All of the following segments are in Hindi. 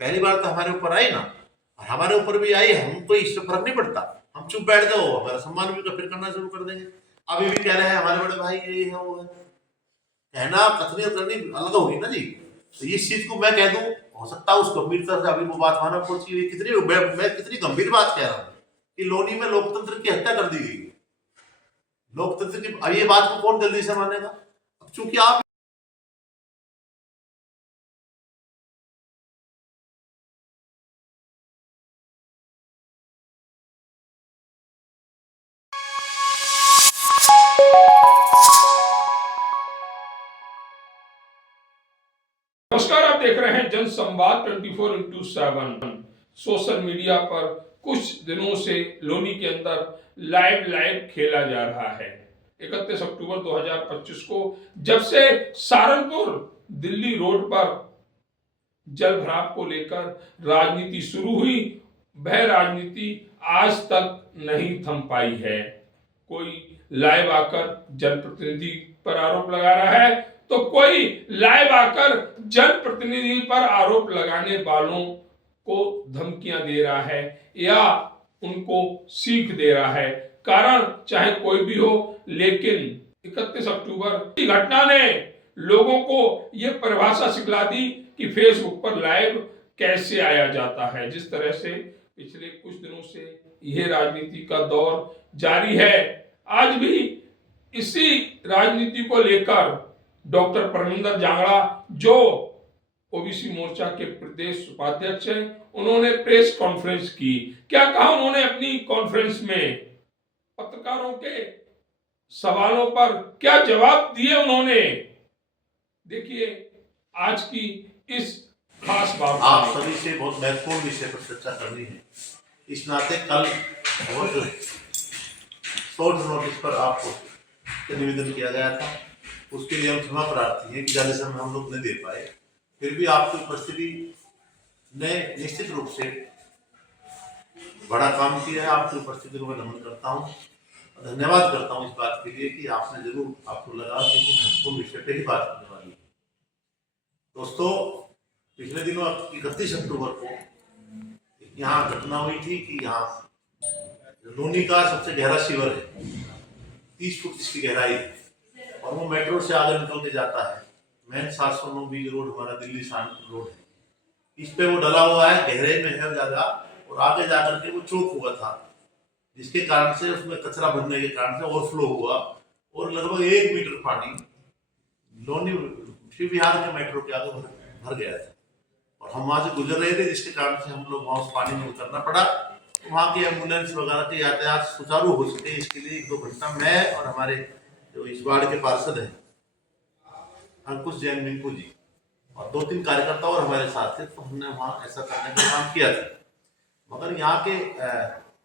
पहली बार तो हमारे ऊपर आई ना, और हमारे ऊपर भी आई, हमको इससे फर्क नहीं पड़ता, हम चुप बैठ जाओ, हमारा सम्मान भी तो फिर करना शुरू कर देंगे। अभी भी कह रहे हैं हमारे बड़े भाई ये है वो है, कहना कथनी और करनी अलग होगी ना जी। तो इस चीज को मैं कह दूं, हो सकता है उस गंभीरता से अभी वो बात माना पहुंची हुई, मैं कितनी गंभीर बात कह रहा हूँ कि लोनी में लोकतंत्र की हत्या कर दी गई। लोकतंत्र की, अब ये बात को कौन जल्दी से मानेगा? अब चूंकि आप नमस्कार, आप देख रहे हैं जनसंवाद 24x7। सोशल मीडिया पर कुछ दिनों से लोनी के अंदर लाइव खेला जा रहा है। 31 अक्टूबर 2025 को जब से सहारनपुर दिल्ली रोड पर जल भराव को लेकर राजनीति शुरू हुई, वह राजनीति आज तक नहीं थम पाई है। कोई लाइव आकर जनप्रतिनिधि पर आरोप लगा रहा है तो कोई लाइव आकर जनप्रतिनिधि पर आरोप लगाने वालों को धमकियां दे रहा है या उनको सीख दे रहा है। कारण चाहे कोई भी हो, लेकिन 31 अक्टूबर की घटना ने लोगों को यह परिभाषा सिखला दी कि फेसबुक पर लाइव कैसे आया जाता है। जिस तरह से पिछले कुछ दिनों से यह राजनीति का दौर जारी है, आज भी इसी राजनीति को लेकर डॉक्टर परमिंदर जांगड़ा, जो ओबीसी मोर्चा के प्रदेश उपाध्यक्ष हैं, उन्होंने प्रेस कॉन्फ्रेंस की। क्या कहा उन्होंने अपनी कॉन्फ्रेंस में? पत्रकारों के सवालों पर क्या जवाब दिए उन्होंने, देखिए आज की इस खास बात। आप सभी से बहुत महत्वपूर्ण विषय पर चर्चा करनी है, इस नाते कल बहुत शॉर्ट नोटिस पर आपको निवेदन किया गया था, उसके लिए हम क्षमा प्रार्थी हैं कि ज्यादा समय हम लोग नहीं दे पाए। फिर भी आपकी उपस्थिति ने निश्चित रूप से बड़ा काम किया है। आपकी उपस्थिति को मैं नमन करता हूँ, धन्यवाद करता हूँ इस बात के लिए कि आपने जरूर, आपको लगा कि महत्वपूर्ण विषय पर ही बात करने वाली है। दोस्तों, पिछले दिनों 31 अक्टूबर को यहाँ घटना हुई थी कि यहाँ लोनी का सबसे गहरा शिविर है, 30 फुट इसकी गहराई है, और वो मेट्रो से आगे निकल के जाता है। मेन 709 बीज रोड हमारा दिल्ली सहारनपुर रोड है, इस पे वो डला हुआ है, गहरे में है ज्यादा, और आगे जाकर के वो चौक हुआ था, जिसके कारण से उसमें कचरा भरने के कारण से ओवरफ्लो हुआ और लगभग 1 मीटर पानी लोनी शिव विहार के मेट्रो के आगे भर गया था। और हम वहां से गुजर रहे थे, जिसके कारण से हम लोग वहां उस पानी में उतरना पड़ा। वहाँ की एम्बुलेंस वगैरह के यातायात सुचारू हो सके, इसके लिए 1-2 घंटा मैं और हमारे जो इस वार्ड के पार्षद हैं अंकुश जैन मिंकू जी और 2-3 कार्यकर्ता और हमारे साथ थे, तो हमने वहाँ ऐसा करने का काम किया था। मगर यहाँ के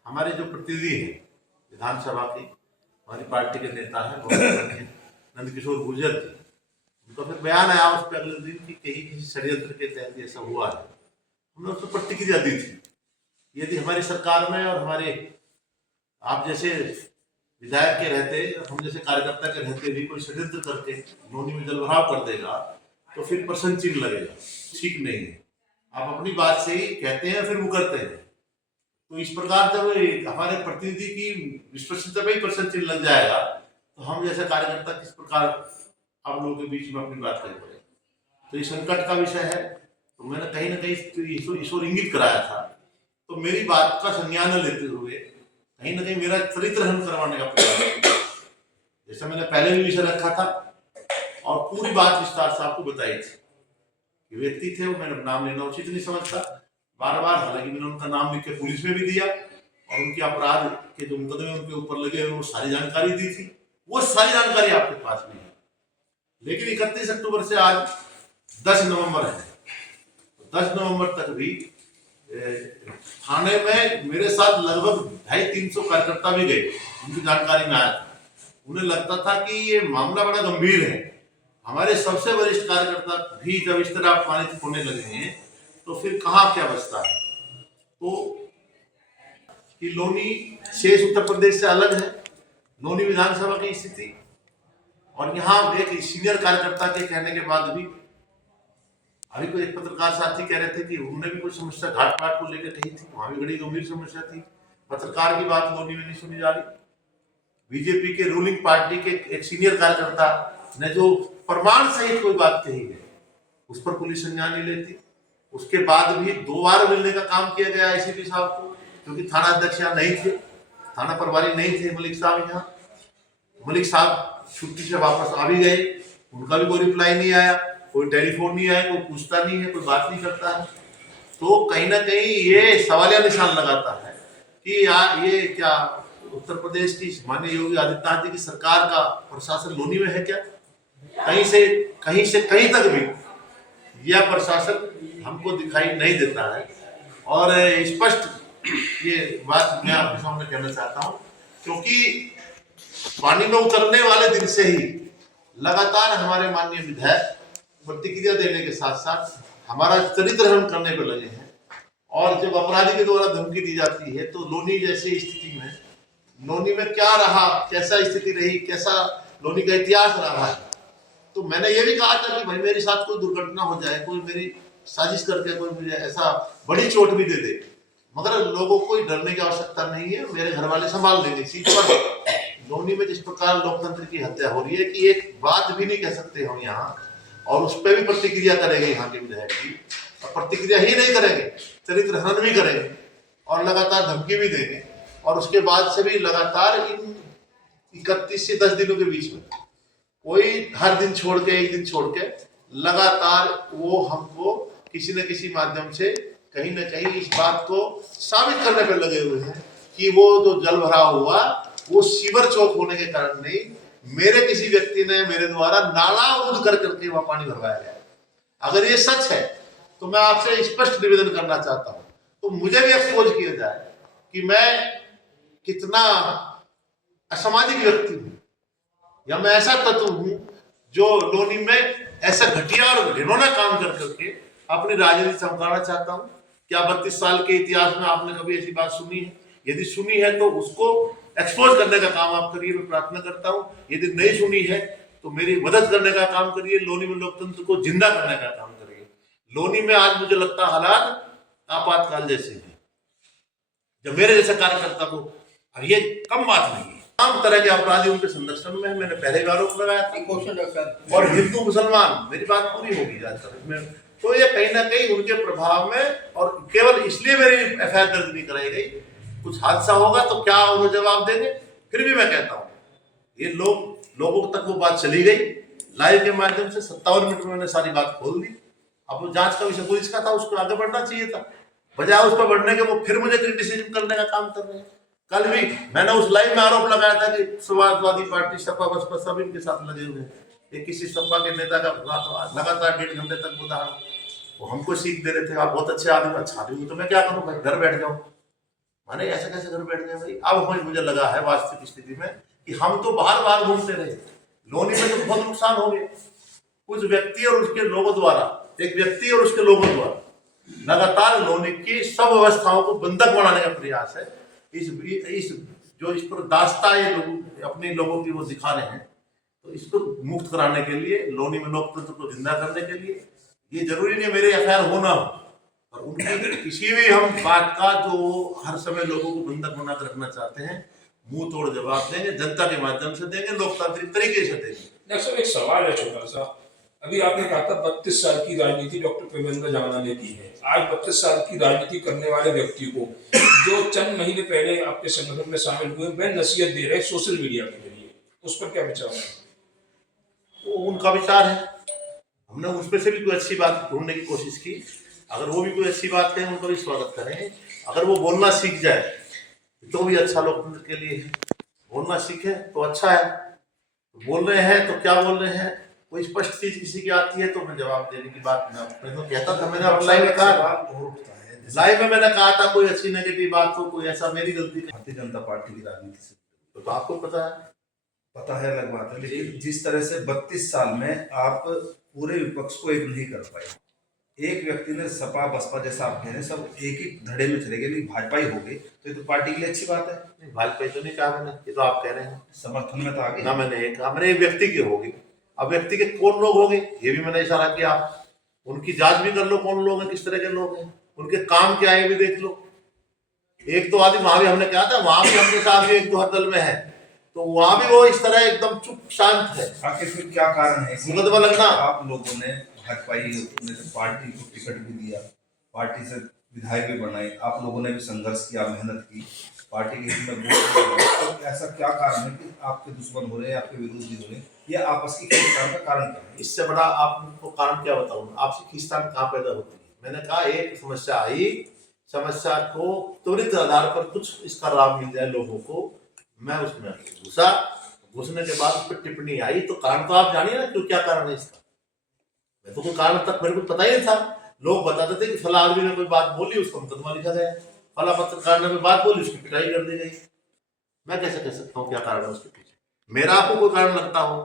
हमारे जो प्रतिनिधि हैं विधानसभा की, हमारी पार्टी के नेता हैं नंद किशोर गुर्जर जी, उनका फिर बयान आया उस पर अगले दिन कि कहीं किसी षड्यंत्र के तहत ऐसा हुआ है। हमने उसको प्रतिक्रिया दी थी, यदि हमारी सरकार में और हमारे आप जैसे विधायक के रहते, हम जैसे कार्यकर्ता के रहते भी कोई षड्यंत्र करके लोनी में जलभराव कर देगा तो फिर प्रश्न चिन्ह लगेगा, ठीक नहीं है। आप अपनी बात से ही कहते हैं फिर वो करते हैं, तो इस प्रकार जब हमारे प्रतिनिधि की विश्वसनीयता पे ही प्रश्न चिन्ह लग जाएगा तो हम जैसे कार्यकर्ता किस प्रकार आप लोगों के बीच में अपनी बात करेंगे। तो ये संकट का विषय है, तो मैंने कहीं ना कहीं ईश्वर इंगित कराया था, तो मेरी बात का संज्ञान लेते हुए कहीं ना कहीं मेरा चरित्र हनन करवाने का प्रयास, जैसे मैंने पहले भी विषय रखा था और पूरी बात विस्तार से आपको बताई थी कि व्यक्ति थे, वो मैंने नाम लेना उचित नहीं समझता बार बार, हालांकि मैंने उनका नाम लिख के पुलिस में भी दिया और उनके अपराध के जो मुकदमे उनके ऊपर लगे हुए वो सारी जानकारी दी थी, वो सारी जानकारी आपके पास में है। लेकिन 31 अक्टूबर से आज 10 नवंबर है, 10 नवंबर तक भी थाने में मेरे साथ लगभग 250-300 कार्यकर्ता भी गए, उनकी जानकारी में आया था। उन्हें लगता था कि ये मामला बड़ा गंभीर है। हमारे सबसे वरिष्ठ कार्यकर्ता भी जब इस तरह अपमानित होने लगे हैं तो फिर कहाँ क्या बचता है। तो कि लोनी शेष उत्तर प्रदेश से अलग है, लोनी विधानसभा की स्थिति, और यहाँ एक सीनियर कार्यकर्ता के कहने के बाद भी अभी कोई एक पत्रकार साथी कह रहे थे कि उन्होंने भी कोई समस्या घाट पाट को लेकर कही थी, वहां भी बड़ी गंभीर समस्या थी। पत्रकार की बात लोनी में नहीं सुनी जा रही। बीजेपी के रूलिंग पार्टी के एक सीनियर कार्यकर्ता ने जो प्रमाण सहित कोई बात कही है उस पर पुलिस संज्ञान नहीं लेती। उसके बाद भी 2 बार मिलने का काम किया गया एसीपी साहब को, क्योंकि थाना अध्यक्ष यहाँ नहीं थे, थाना प्रभारी नहीं थे मलिक साहब यहाँ। मलिक साहब छुट्टी से वापस आ भी गए, उनका भी कोई रिप्लाई नहीं आया, कोई टेलीफोन नहीं आया, कोई पूछता नहीं है, कोई बात नहीं करता है। तो कहीं ना कहीं ये सवालिया निशान लगाता है कि यार ये क्या उत्तर प्रदेश की माननीय योगी आदित्यनाथ जी की सरकार का प्रशासन लोनी में है क्या? कहीं से कहीं तक भी यह प्रशासन हमको दिखाई नहीं देता है। और स्पष्ट ये बात मैं आपके सामने कहना चाहता हूँ, क्योंकि पानी में उतरने वाले दिन से ही लगातार हमारे माननीय विधायक प्रतिक्रिया देने के साथ साथ हमारा चरित्र हनन करने पर लगे हैं। और जब अपराधी के द्वारा धमकी दी जाती है तो लोनी जैसी स्थिति में, लोनी में क्या रहा, कैसा स्थिति रही, कैसा लोनी का इतिहास रहा है, तो मैंने ये भी कहा था कि भाई मेरे साथ कोई दुर्घटना हो जाए, कोई मेरी साजिश करके कोई मुझे ऐसा बड़ी चोट भी दे दे, मगर लोगों को डरने की आवश्यकता नहीं है, मेरे घर वाले संभाल लेंगे। सीट पर लोनी में जिस प्रकार लोकतंत्र की हत्या हो रही है कि एक बात भी नहीं कह सकते हम यहाँ, और उस पर भी प्रतिक्रिया करेंगे यहाँ के विधायक जी। और प्रतिक्रिया ही नहीं करेंगे, चरित्र हनन भी करेंगे और लगातार धमकी भी देंगे। और उसके बाद से भी लगातार इन 31 से 10 दिनों के बीच में कोई हर दिन छोड़ के, एक दिन छोड़ के लगातार वो हमको किसी न किसी माध्यम से कहीं ना कहीं इस बात को साबित करने पर लगे हुए हैं कि वो जो जल भराव हुआ वो सीवर चौक होने के कारण नहीं, मेरे किसी व्यक्ति ने मेरे द्वारा नाला अवरुद्ध कर करके वहां पानी भरवाया गया। अगर ये सच है तो मैं आपसे स्पष्ट निवेदन करना चाहता हूं, तो मुझे भी एक्सपोज किया जाए कि मैं कितना असामाजिक व्यक्ति हूं, या मैं ऐसा तत्व हूं जो लोनी में ऐसा घटिया और घिनौना काम कर करके अपनी राजनीति चमकाना चाहता हूं। क्या 32 साल के इतिहास में आपने कभी ऐसी बात सुनी है? यदि सुनी है तो उसको एक्सपोज करने का काम आप करिए, मैं प्रार्थना करता हूं। यदि नहीं सुनी है तो मेरी मदद करने का काम करिए, लोनी में लोकतंत्र को जिंदा करने का काम करिए। लोनी में आज मुझे लगता है हालात आपातकाल जैसे हैं, जब मेरे जैसे कार्यकर्ता को, और ये कम बात नहीं है, तमाम तरह के अपराधी उनके संरक्षण में है, मैंने पहले भी आरोप लगाया था। और हिंदू मुसलमान, मेरी बात पूरी होगी जाकर, तो ये कहीं ना कहीं उनके प्रभाव में, और केवल इसलिए मेरी एफआईआर दर्ज नहीं कराई गई, कुछ हादसा होगा तो क्या उन्हें जवाब देंगे। फिर भी मैं कहता हूँ ये लोगों तक वो बात चली गई लाइव के माध्यम से। 57 मिनट में मैंने सारी बात खोल दी। अब वो जांच का विषय पुलिस का था, उसको आगे बढ़ना चाहिए था, बजाय उस पर बढ़ने के वो फिर मुझे क्रिटिसिज्म करने का काम कर रहे हैं। कल भी मैंने उस लाइव में आरोप लगाया था कि समाजवादी पार्टी, सपा, बसपा सब इनके साथ लगे हुए हैं। एक किसी सपा के नेता का लगातार 1.5 घंटे तक उदाहरण, वो हमको सीख दे रहे थे, आप बहुत अच्छे आदमी, अच्छा आदमी, तो मैं क्या करूं भाई, घर बैठ जाऊं। माने ऐसे कैसे घर बैठ जाए भाई। अब मुझे लगा है वास्तविक स्थिति में कि हम तो बाहर घूमते रहे, लोनी में तो बहुत नुकसान हो गया। कुछ व्यक्ति और उसके लोगों द्वारा, एक व्यक्ति और उसके लोगों द्वारा लगातार लोनी की सब व्यवस्थाओं को बंधक बनाने का प्रयास है। इस पर दास्ता ये लोग अपने लोगों की वो दिखा रहे हैं, तो इसको मुक्त कराने के लिए, लोनी में लोकतंत्र को जिंदा करने के लिए, ये जरूरी नहीं मेरे एफआईआर होना हो, और उनकी किसी भी हम बात का जो हर समय लोगों को बंधक बनाकर रखना चाहते हैं, मुंह तोड़ जवाब देंगे, जनता के माध्यम से देंगे, लोकतांत्रिक तरीके से देंगे। डॉक्टर एक सवाल है छोटा सा, अभी आपने कहा था 32 साल की राजनीति डॉक्टर प्रेमेंद्र जाना ने की है। आज 32 साल की राजनीति करने वाले व्यक्ति को जो चंद महीने पहले आपके संगठन में शामिल हुए, वह नसीहत दे रहे सोशल मीडिया के जरिए, उस पर क्या विचार है? वो उनका विचार है, हमने उसमें से भी कोई अच्छी बात ढूंढने की कोशिश की। अगर वो भी कोई अच्छी बात है उनका भी स्वागत करें। अगर वो बोलना सीख जाए तो भी अच्छा लोकतंत्र के लिए है, बोलना सीखे तो अच्छा है। बोल रहे हैं तो क्या बोल रहे हैं, कोई स्पष्ट चीज किसी की आती है तो मैं जवाब देने की बात मैं तो कहता था। मैंने अपने लाइव में कहा, लाइव में मैंने कहा था कोई अच्छी नेगेटिव बात हो, कोई ऐसा मेरी गलती नहीं। भारतीय जनता पार्टी की राजनीति से तो आपको पता है अलग बात है, लेकिन जिस तरह से 32 साल में आप पूरे विपक्ष को एक नहीं कर पाए, एक व्यक्ति ने सपा बसपा जैसा आप कह रहे हैं सब एक ही धड़े में चले गए, नहीं भाजपा ही हो गए, तो ये तो पार्टी के लिए अच्छी बात है। भाजपा तो नहीं कहा मैंने, ये तो आप कह रहे हैं समर्थन में तो आ गए ना। मैंने एक कहा, मैंने एक व्यक्ति के होगी, अब व्यक्ति के कौन लोग होंगे ये भी मैंने इशारा किया। उनकी जांच भी कर लो, कौन लोग हैं, किस तरह के लोग हैं, उनके काम क्या है भी देख लो। एक तो आदमी वहां भी हमने कहा था, वहां भी हमने साथ एक दो हर दल में है, तो वहां भी वो इस तरह एकदम चुप शांत है। आखिर फिर क्या कारण है? मुकदमा लगना। आप लोगों ने भाजपा में से पार्टी को टिकट भी दिया, पार्टी से विधायक भी बनाए, आप लोगों ने भी संघर्ष किया, मेहनत की, पार्टी के हित में वोट दिए। तो ऐसा क्या कारण है कि आपके दुश्मन हो रहे हैं, आपके विरोधी हो रहे हैं? ये आपस की खींचतान का कारण क्या है? इससे बड़ा आपको कारण क्या बताऊं? आपसी खींचतान कहाँ पैदा होती है? मैंने कहा एक समस्या आई, समस्या को त्वरित आधार पर कुछ इसका लाभ मिल जाए लोगों को, मैं उसमें घुसा। घुसने के बाद उस पर टिप्पणी आई, तो कारण तो आप जानिए ना क्यों, क्या कारण है इसका। मैं तो कोई कारण तक मेरे को पता ही नहीं था। लोग बताते थे कि फला आदमी ने कोई बात बोली, उसका मुकदमा लिखा गया, फला पत्रकार ने कोई बात बोली, उसकी पिटाई कर दी गई। मैं कैसे कह सकता हूँ क्या कारण है उसके पीछे? मेरा आपको कोई कारण लगता हो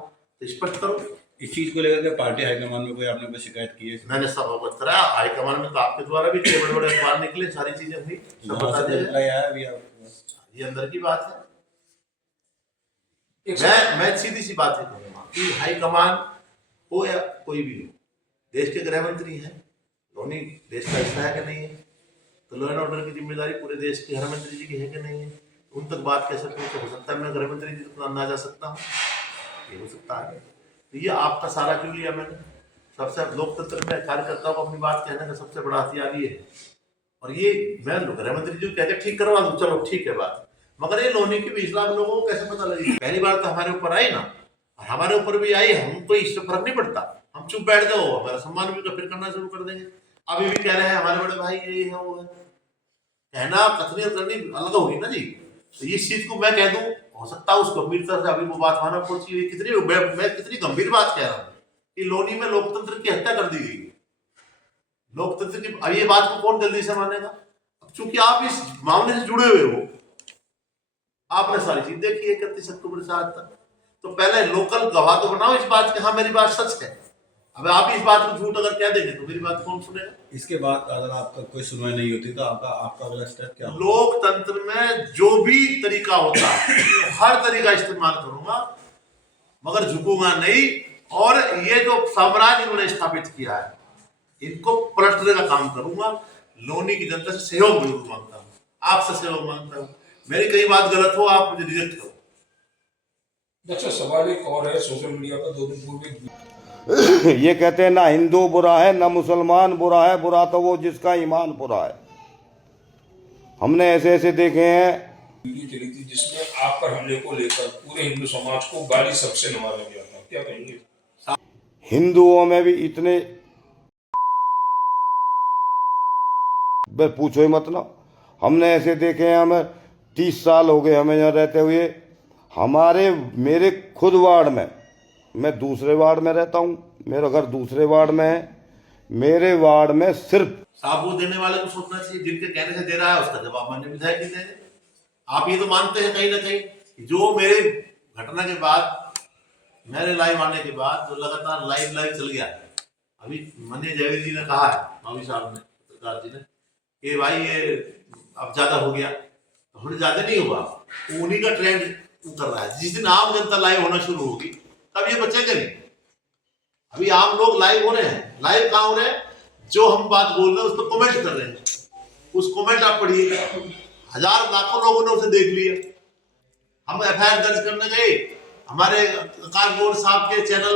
तो स्पष्ट करो। इस चीज को लेकर के पार्टी हाईकमान में कोई आपने कोई शिकायत की है? मैंने सब अवगत कराया, हाईकमान में तो आपके द्वारा भी बड़े बड़े अखबार निकले, सारी चीजें हुई, सब बता दिया। ये अंदर की बात है। मैं सीधी सी बात है कहूँगा कि हाईकमान हो या कोई भी हो, देश के गृह मंत्री हैं, लोनी देश का हिस्सा है कि नहीं है, तो लॉ एंड ऑर्डर की जिम्मेदारी पूरे देश के गृह मंत्री जी की है कि नहीं है, उन तक बात कैसे पहुंचे? हो सकता है मैं गृह मंत्री जी तक ना जा सकता हूँ, ये हो सकता है। तो ये आपका सारा क्यों लिया मैंने? सबसे लोकतंत्र में कार्यकर्ताओं को अपनी बात कहने का सबसे बड़ा हथियार ये है। और ये मैं गृह मंत्री जी कहते ठीक करवा दूं, चलो ठीक है बात, मगर ये लोनी की 20 लाख लोगों को कैसे पता लगी? पहली बार तो हमारे ऊपर आई ना, और हमारे ऊपर भी आई, हमको इससे फर्क नहीं पड़ता, हम चुप बैठ जाओ, हमारा सम्मान भी तो फिर करना शुरू कर देंगे। अभी भी कह रहे हैं हमारे बड़े भाई ये है वो है, कहना कथनी और करनी अलग होगी ना जी। तो इस चीज को मैं कह दूं, हो सकता है उस गंभीरता से अभी वो बात माना पहुंची हुई, मैं कितनी गंभीर बात कह रहा हूँ कि लोनी में लोकतंत्र की हत्या कर दी गई। लोकतंत्र की अब ये बात को कौन जल्दी से मानेगा? अब चूंकि आप इस मामले से जुड़े हुए हो, आपने सारी चीज देखी है 31 अक्टूबर से आज तक, तो पहले लोकल गवाह तो बनाओ इस बात की, हाँ मेरी बात सच है। अब आप इस बात को झूठ अगर कह देंगे तो मेरी बात कौन सुनेगा? इसके बाद अगर आपका कोई सुनवाई नहीं होती तो आपका अगला स्टेप क्या होगा? लोकतंत्र में जो भी तरीका होता है हर तरीका इस्तेमाल करूंगा, मगर झुकूंगा नहीं। और ये जो साम्राज्य उन्होंने स्थापित किया है, इनको पलटने का काम करूंगा। लोनी की जनता से सहयोग जरूर मांगता हूँ, आपसे सहयोग मांगता हूँ। मेरी कई बात गलत हो, आप मुझे रिजेक्ट करो। अच्छा, सवाल एक और है, सोशल मीडिया पर 2 दिन पूर्व ये कहते हैं ना हिंदू बुरा है ना मुसलमान बुरा है, बुरा तो वो जिसका ईमान बुरा है। हमने ऐसे ऐसे देखे हैं वीडियो चली थी जिसमें आप पर हमले को लेकर पूरे हिंदू समाज को गाली सबसे नवाजा गया था, क्या कहेंगे? हिंदुओं में भी इतने पूछो ही मत ना। हमने ऐसे देखे हैं, हमें 30 साल हो गए हमें यहाँ रहते हुए। मेरे खुद वार्ड में, मैं दूसरे वार्ड में रहता हूँ, मेरा घर दूसरे वार्ड में है, मेरे वार्ड में सिर्फ साबुत देने वाले को सोचना चाहिए, जिनके कहने से दे रहा है उसका जवाब मान्य विधायक ही देंगे। आप ये तो मानते हैं कहीं ना कहीं जो मेरे घटना के बाद, मेरे लाइव आने के बाद जो लगातार लाइव चल गया, अभी माननीय जयवीर जी ने कहा है, मावी साहब ने, पत्रकार जी ने, कि भाई ये अब ज्यादा हो गया, तो हमने ज्यादा नहीं हुआ, उन्हीं का ट्रेंड कर रहा है। जिस दिन आम जनता लाइव होना शुरू होगी तब ये बचेंगे नहीं। अभी आम लोग लाइव हो रहे हैं, लाइव कहाँ हो रहे हैं? जो हम बात बोल रहे हैं उस पर कमेंट कर रहे हैं, उस कमेंट आप पढ़िए, हजार लाखों लोगों ने उसे देख लिया। हम एफआईआर दर्ज करने गए, हमारे कानपुर साहब के चैनल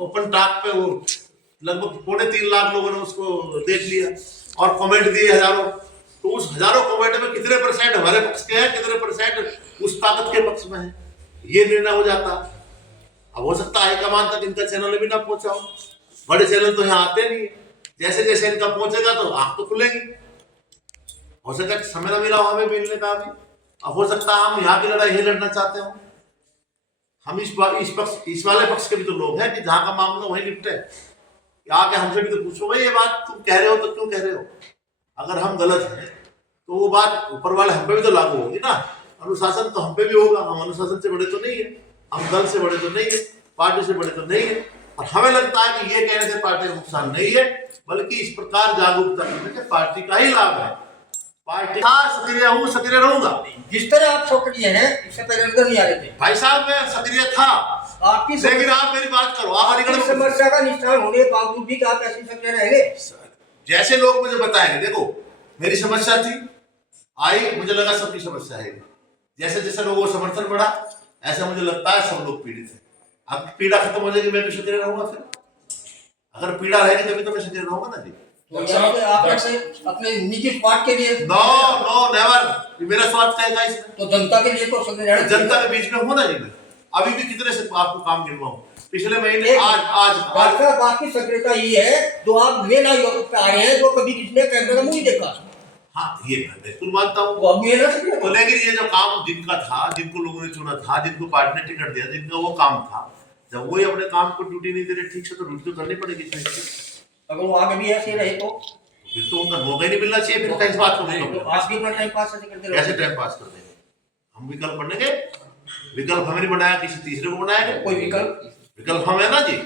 ओपन टॉक पे वो लगभग 3.5 लाख लोगों ने उसको देख लिया और कमेंट दिए हजारों। तो उस हजारों कमेंट में कितने % हमारे पक्ष के हैं, कितने % उस ताकत के पक्ष में है, ये निर्णय हो जाता। अब हो सकता है हाईकमान तक इनका चैनल भी ना पहुंचा हो, बड़े चैनल तो यहाँ आते नहीं, जैसे जैसे इनका पहुंचेगा तो आंख तो खुलेगी। हो सकता है समय ना मिला हो हमें मिलने का भी, अब हो सकता है हम यहाँ की लड़ाई ही लड़ना चाहते हो। हम इस वाले पक्ष के भी तो लोग हैं कि जहाँ का मामला वही निपटे, आके हमसे भी तो पूछो भाई ये बात तुम कह रहे हो तो क्यों कह रहे हो? अगर हम गलत हैं तो वो बात ऊपर वाले हम पे भी तो लागू होगी ना। अनुशासन तो हम पे भी होगा, हम अनुशासन से बड़े तो नहीं है, हम दल से बड़े तो नहीं है, पार्टी से बड़े तो नहीं है। और हमें लगता है कि ये कहने से पार्टी का नुकसान नहीं है, बल्कि इस प्रकार जागरूकता करने से पार्टी का ही लाभ है। पार्टी सक्रिय हूँ, सक्रिय रहूंगा। जिस तरह आप सक्रिय हैं, इससे पहले अंदर नहीं आ रहे थे भाई साहब मैं सक्रिय था, आपकी लेकिन आप मेरी बात करो, आप आपकी अलीगढ़ समस्या का निष्ठान होने के बावजूद भी आप ऐसे सक्रिय रहेंगे। जैसे लोग मुझे बताएंगे, देखो मेरी समस्या थी, आई, मुझे लगा सबकी समस्या है। जैसे जैसे लोगों को समर्थन बढ़ा, ऐसा मुझे लगता है सब लोग पीड़ित हैं। अब पीड़ा खत्म हो जाएगी, मैं भी सक्रिय रहूंगा। फिर अगर पीड़ा रहेगी तभी तो मैं सक्रिय रहूंगा ना जी। तो यहाँ पे आप अपने निजी स्वार्थ के लिए नो नो नेवर, मेरा स्वार्थ कहेगा इसमें। तो जनता के लिए तो सक्रिय रहना जनता के बीच में होना जी। मैं अभी भी कितने से आपको काम गिनवाऊं, पिछले महीने आज आपकी सक्रियता ये है जो आप मेला पे आ रहे हैं, जो कभी किसी ने कैमरे का मुंह नहीं देखा। हाँ, ये मैं बिल्कुल मानता हूँ। वो अब मेला सक्रिय तो लेकिन ये जो काम जिनका था, जिनको लोगों ने चुना था, जिनको पार्टी ने टिकट दिया, जिनका वो काम था, जब वही अपने काम को ड्यूटी नहीं दे रहे ठीक से, तो ड्यूटी तो करनी पड़ेगी। अगर वो आगे भी ऐसे रहे तो फिर तो उनका मौका ही नहीं मिलना चाहिए। फिर कैसे बात करूंगा? आप भी अपना टाइम पास ऐसे करते कैसे टाइम पास कर देंगे? हम विकल्प बनेंगे? विकल्प हमें नहीं बनाया, किसी तीसरे को बनाया। कोई विकल्प हम है ना जी।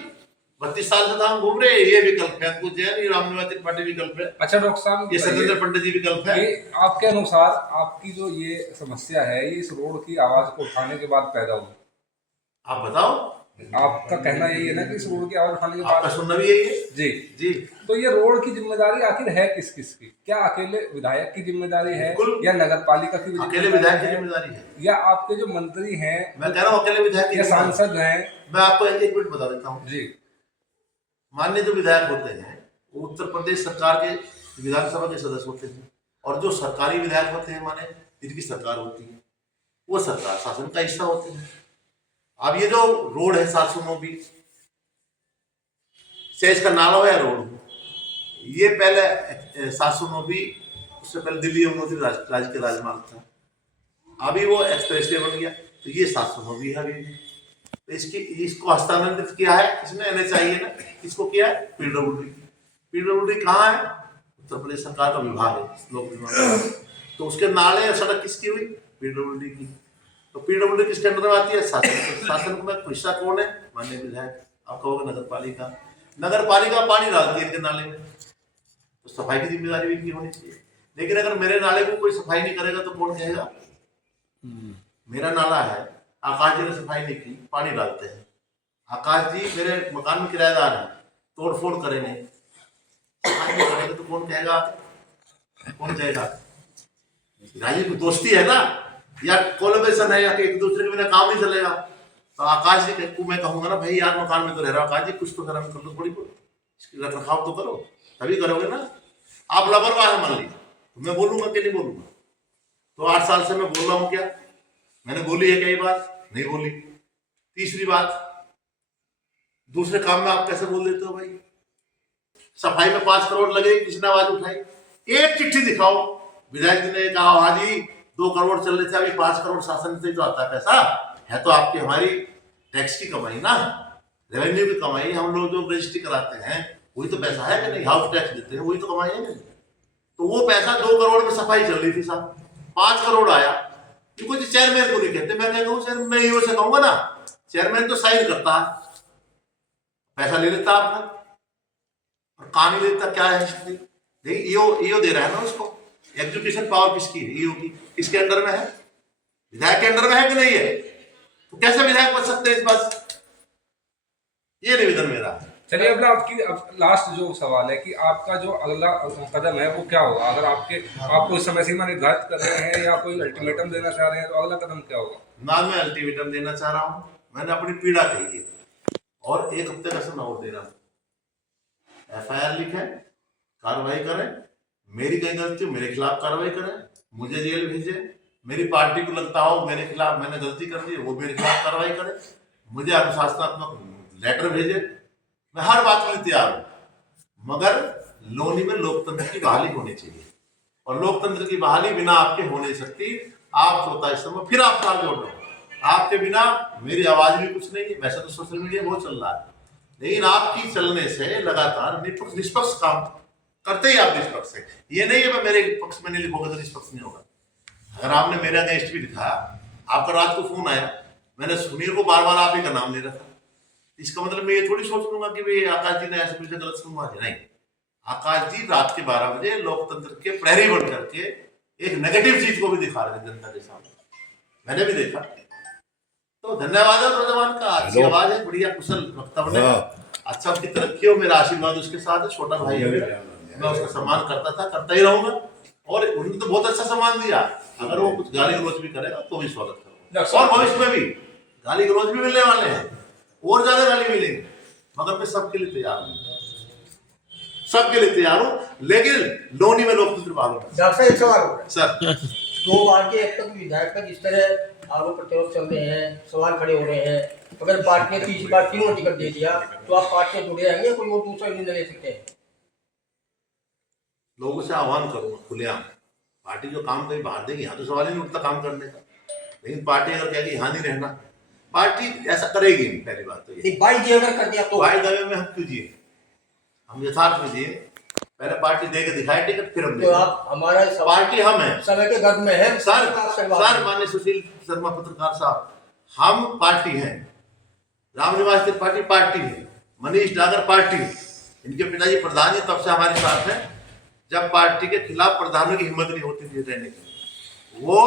32 साल से तो हम घूम रहे हैं। ये विकल्प है, कुछ है नहीं। राम निवास त्रिपाठी विकल्प है। अच्छा डॉक्टर साहब, ये सत्येंद्र पंडित जी विकल्प है। ये आपके अनुसार आपकी जो ये समस्या है, ये इस रोड की आवाज को उठाने के बाद पैदा हुई? आप बताओ। आपका कहना यही है ना कि इस रोड की आवाज उठाने के बाद? आपका सुनना भी यही है जी जी। तो ये रोड की जिम्मेदारी आखिर है किस किस की? क्या अकेले विधायक की जिम्मेदारी है या नगर पालिका की? अकेले विधायक की जिम्मेदारी है या आपके जो मंत्री हैं, मैं कह रहा हूँ अकेले विधायक या सांसद हैं? मैं आपको एक मिनट बता देता हूँ जी। माननीय जो विधायक होते हैं वो उत्तर प्रदेश सरकार के विधानसभा के सदस्य होते हैं, और जो सरकारी विधायक होते हैं माने जिनकी सरकार होती है, वो सरकार शासन का हिस्सा होते हैं। अब ये जो रोड है 709 से, इसका नाला हो या रोड हो, ये पहले 709, उससे पहले दिल्ली यमुनोत्री राज्य के राजमार्ग था। अभी वो एक्सप्रेस वे बन गया, तो ये 709 है अभी। तो इसको हस्तांतरित किया है किसने? NHAI है ना। किसको किया है? PWD कहाँ है? उत्तर प्रदेश सरकार का विभाग है, लोक निर्माण। तो उसके नाले और सड़क किसकी हुई? PWD की। तो PWD किसके अंडर में आती है? शासन में हिस्सा कौन है? माननीय विधायक। आप कहोगे नगर पालिका। नगर पालिका पानी डालती है इनके नाले में, तो सफाई की जिम्मेदारी भी इनकी होनी चाहिए। लेकिन अगर मेरे नाले को कोई सफाई नहीं करेगा तो कौन कहेगा? मेरा नाला है, आकाश जी ने सफाई नहीं की, पानी डालते हैं। आकाश जी मेरे मकान में किराएदार हैं, तोड़ फोड़ करेंगे, सफाई नहीं करेंगे तो कौन कहेगा? कौन कहेगा? राजीव की दोस्ती है ना, या कोलैबोरेशन है, या एक दूसरे के बिना काम नहीं चलेगा। तो आकाश जी को मैं कहूंगा ना, भाई यार मकान में तो रह रहा हूं, आकाश जी कुछ तो घर में कर लो, थोड़ी इसकी रख रखाव तो करो, तभी करोगे ना। आप लापरवाह है मान लीजिए, तो मैं बोलूंगा कि नहीं बोलूंगा? तो 8 साल से मैं बोल रहा हूँ, क्या मैंने बोली है? कई बार नहीं बोली। तीसरी बात, दूसरे काम में आप कैसे बोल देते हो भाई? सफाई में 5 करोड़ लगे, किसने आवाज उठाई? एक चिट्ठी दिखाओ। विधायक जी ने कहा हाँ जी 2 करोड़ चल रहे थे, अभी 5 करोड़ शासन से जो आता है पैसा है, तो आपकी हमारी टैक्स की कमाई ना, रेवेन्यू की कमाई। हम लोग जो रजिस्ट्री कराते हैं वही तो पैसा है कि नहीं? हाउस टैक्स देते हैं, वही तो कमाई है नहीं? तो वो पैसा 2 करोड़ में सफाई चल रही थी साहब, 5 करोड़ आया। कुछ चेयरमैन को नहीं कहते, मैं कहता हूँ सर, मैं ईओ से कहूंगा ना, चेयरमैन तो साइन करता है, पैसा ले लेता आपका, और कहा नहीं लेता, क्या है हिस्ट्री? ईओ दे रहा है ना उसको। एग्जीक्यूशन पावर किसकी है? ईओ की। किसके अंडर में है? विधायक के अंडर में है कि नहीं है? तो कैसे विधायक बच सकते हैं इस बात? ये निवेदन मेरा है। चलिए अब आपकी लास्ट जो सवाल है कि आपका जो अगला कदम है वो क्या होगा? अगर आप कोई समय सीमा निर्धारित कर रहे हैं या कोई अल्टीमेटम देना चाह रहे हैं, तो अगला कदम क्या होगा? ना मैं अल्टीमेटम देना चाह रहा हूँ, मैंने अपनी पीड़ा कही है, और 1 हफ्ते का समय और दे रहा हूँ। FIR लिखें, कार्रवाई करें, मेरी कहीं गलती हो मेरे खिलाफ कार्रवाई करें, मुझे जेल भेजें। मेरी पार्टी को लगता हो मेरे खिलाफ मैंने गलती कर दी, वो मेरे खिलाफ कार्रवाई करे, मुझे अनुशासनात्मक लेटर भेजे, मैं हर बात के लिए तैयार हूं। मगर लोनी में लोकतंत्र की बहाली होनी चाहिए, और लोकतंत्र की बहाली बिना आपके हो नहीं सकती। आप 24 समय फिर आप साथ जोड़ रहे हो, आपके बिना मेरी आवाज भी कुछ नहीं है। वैसे तो सोशल मीडिया बहुत चल रहा है, लेकिन आपकी चलने से लगातार निष्पक्ष काम करते ही आप निष्पक्ष है। ये नहीं है मैं मेरे पक्ष में नहीं लिखूंगा तो निष्पक्ष नहीं होगा। अगर आपने मेरे अगेंस्ट भी लिखा, आपका रात को फोन आया, मैंने सुनील को बार बार आप ही का नाम ले रहा था, इसका मतलब मैं ये थोड़ी सोच लूंगा कि भाई आकाश जी ने ऐसे मुझे गलत सुनवा दिया। नहीं, आकाश जी रात के 12 बजे लोकतंत्र के प्रहरी बन करके एक नेगेटिव चीज को भी दिखा रहे थे जनता के सामने, मैंने भी देखा। तो धन्यवाद है नौजवान का, अच्छी आवाज है, बढ़िया कुशल वक्तव्य है, अच्छा उसकी तरक्की हो, मेरा आशीर्वाद उसके साथ है, छोटा भाई है मेरा, मैं उसका सम्मान करता था, करता ही रहूंगा, और उन्होंने तो बहुत अच्छा सम्मान दिया। अगर वो कुछ गाली गलौज भी करेगा तो भी स्वागत करूंगा, और भविष्य में भी गाली गलौज भी मिलने वाले हैं, और ज्यादा गाली मिलेंगे, मगर मैं सबके लिए तैयार हूँ, सबके लिए तैयार हूँ, लेकिन लोनी में लोकतंत्र भागो। डॉक्टर साहब एक सवाल हो सर 2 बार के अब तक विधायक पर इस तरह आरोप प्रत्यारोप चल रहे हैं, सवाल खड़े हो रहे हैं, अगर पार्टी ने तीसरी बार तीनों टिकट दे दिया तो आप पार्टी से जुड़े रहेंगे, कोई और दूसरा निर्णय ले सकते हैं? लोगों से आह्वान करूंगा खुलेआम, पार्टी जो काम कहीं बाहर देगी, यहाँ तो सवाल ही नहीं उठता काम करने का, लेकिन पार्टी अगर कहेगी यहाँ नहीं रहना, पार्टी ऐसा करेगी नहीं। पहली बात तो ये बाई जी अगर कर दिया तो बाई दावे में हम क्यों जिए, हम यथार्थ में जिए, पहले पार्टी दे के दिखाए टिकट, फिर हम तो देंगे। आप हमारा पार्टी हम है समय के गर्भ में है सर, माननीय सुशील शर्मा पत्रकार साहब, हम पार्टी हैं, रामनिवास त्रिपाठी पार्टी है, मनीष डागर पार्टी, इनके पिताजी प्रधान जी तब से हमारे साथ हैं, जब पार्टी के खिलाफ प्रधानों की हिम्मत नहीं होती थी रहने की, वो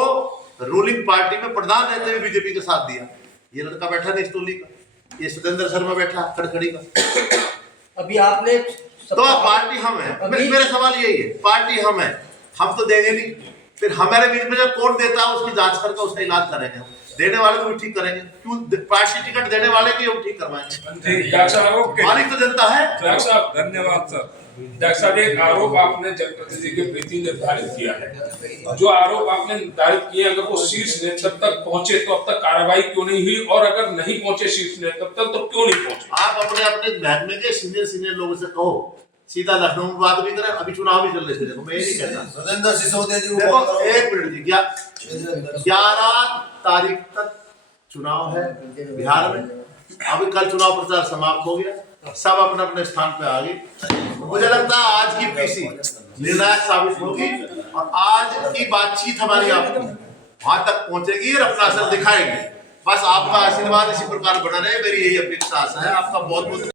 रूलिंग पार्टी में प्रधान रहते हुए बीजेपी के साथ दिया। ये लड़का बैठा नहीं स्टोली का, ये सतेंद्र शर्मा बैठा खड़खड़ी का, अभी आपने तो पार्टी हम है। मेरे सवाल यही है, पार्टी हम है, हम तो देंगे नहीं, फिर हमारे बीच में जब कौन देता है उसकी जांच करके उसका इलाज करेंगे, देने वाले को भी ठीक करेंगे, क्यों पार्टी टिकट देने वाले की हम ठीक करवाएंगे, मालिक तो जनता है। डॉक्टर साहब धन्यवाद सर। डॉक्टर साहब एक आरोप आपने जनप्रतिनिधि के प्रति निर्धारित किया है, जो आरोप आपने निर्धारित किए अगर वो शीर्ष नेतृत्व तक पहुंचे तो अब तक कार्रवाई क्यों नहीं हुई, और अगर नहीं पहुंचे शीर्ष नेतृत्व तक तो क्यों नहीं पहुंचे? आप अपने अपने महकमे के सीनियर लोगों से कहो, सीधा लखनऊ में बात भी करें, अभी चुनाव भी चल रहे थे, देखो मैं ये नहीं कहता, सुरेंद्र सिसोदिया जी को देखो कॉल करो। 1 मिनट जी, 11 तारीख तक चुनाव है बिहार में, अभी कल चुनाव प्रचार समाप्त हो गया, सब अपने अपने स्थान पे आ गए, मुझे लगता है आज की पीसी निर्णायक साबित होगी, और आज की बातचीत हमारी आपकी वहां तक पहुंचेगी और अपना असर दिखाएगी। बस आपका आशीर्वाद इसी प्रकार बना रहे, मेरी यही अपेक्षा आशा है। आपका बहुत बहुत